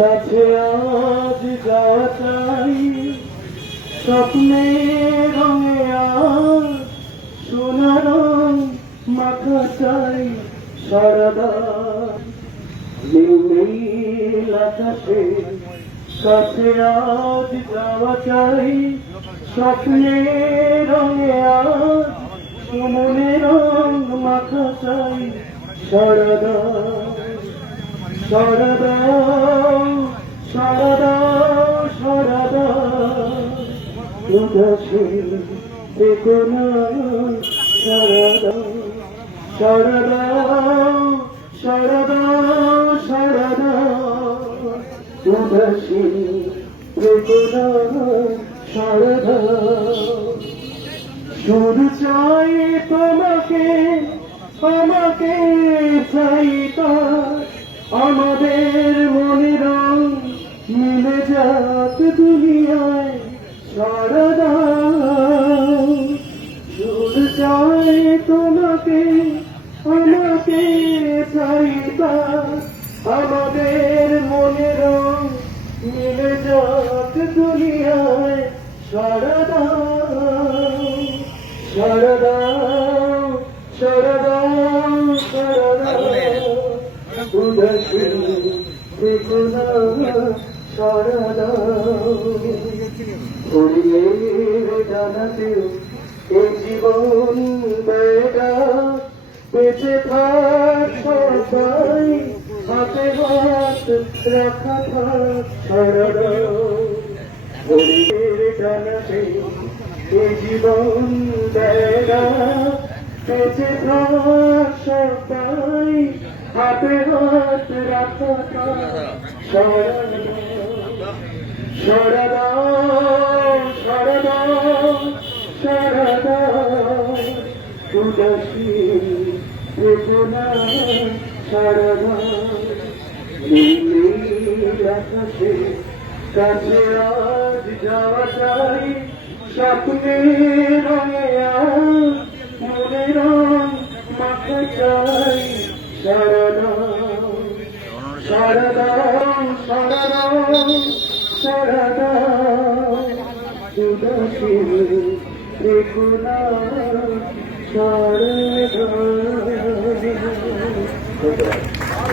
কাছে আজ যাওয়া চাই স্বপ্নে রঙে আজ সোনার মাথা চাই সারাদা নীল আকাশে কাছে আজ যাওয়া চাই স্বপ্নে রঙে আজ সুমনের মাথা চাই সারাদা সারাদা সারাদা সারাদা উদাসী বেদনা সারাদা সারাদা সারাদা সারাদা উদাসী বেদনা সারাদা শুধু চাই তোমাকে আমাকে চাই তার আমাদের মনের মিলে যাক দুনিয়ায় সারাদা শুধু চাই তোমাকে আমাকে চাই তার আমাদের মনের মিলে যাক দুনিয়ায় সারাদা সারাদা সারাদা সারাদা উদাসী বেদনা সারাদা ঘুরিয়ে জানাতে এ জীবন বেড়া বেঁচে থাক সবাই হাতে হাত রাখা থাক সারাদা ঘুরিয়ে জানাতে এ জীবন বেড়া বেঁচে থাক সবাই হাতে হাত রাখা থাক সারাদা সারাদা সারাদা সারাদা উদাসী বেদনা সারাদা নীল আকাশে কাছে আজ যাওয়া চাই স্বপ্নে রঙে আজ মনের মাথা চাই সারাদা সারাদা সারাদা সারাদা উদাসী বেদনা সারাদা।